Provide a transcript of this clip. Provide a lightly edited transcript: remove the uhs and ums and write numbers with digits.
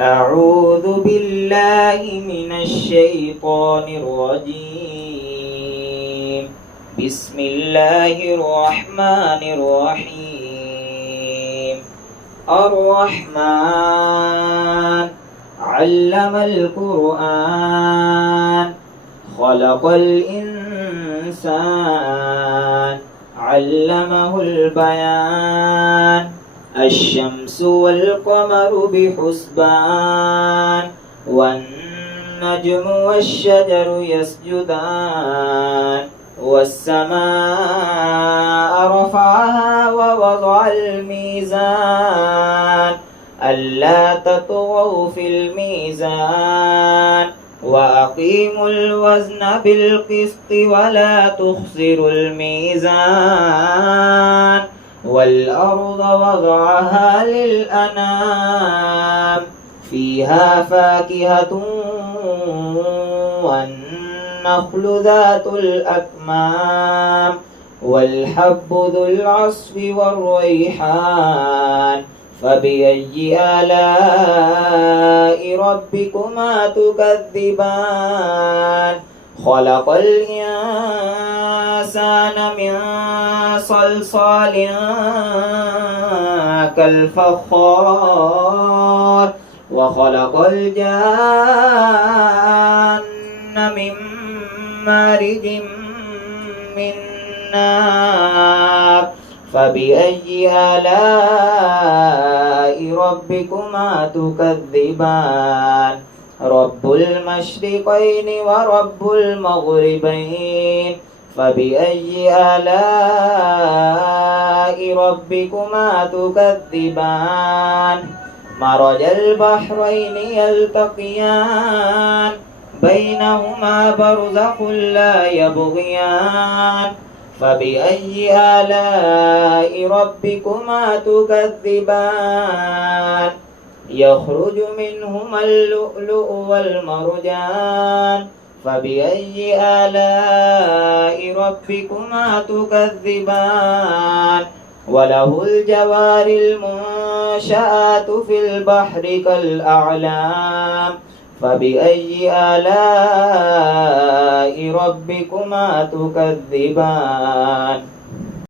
أعوذ بالله من الشيطان الرجيم. بسم الله الرحمن الرحيم. الرحمن علم القرآن خلق الإنسان علمه البيان. الشمس والقمر بحسبان والنجم والشجر يسجدان. والسماء رفعها ووضع الميزان ألا تطغوا في الميزان وأقيموا الوزن بالقسط ولا تخسروا الميزان. والأرض وضعها للأنام فيها فاكهة والنخل ذات الأكمام والحب ذو العصف والريحان. فبأي آلاء ربكما تكذبان؟ خلق الإنسان من صلصال كالفخار وخلق الجان من مارج من نار. فبأي آلاء ربكما تكذبان؟ رب المشرقين ورب المغربين. فبأي آلاء ربكما تكذبان؟ مرج البحرين يلتقيان بينهما برزخ لا يبغيان. فبأي آلاء ربكما تكذبان؟ يخرج منهما اللؤلؤ والمرجان. فبأي آلاء ربكما تكذبان؟ وله الجوار المنشآت في البحر كالأعلام. فبأي آلاء ربكما تكذبان؟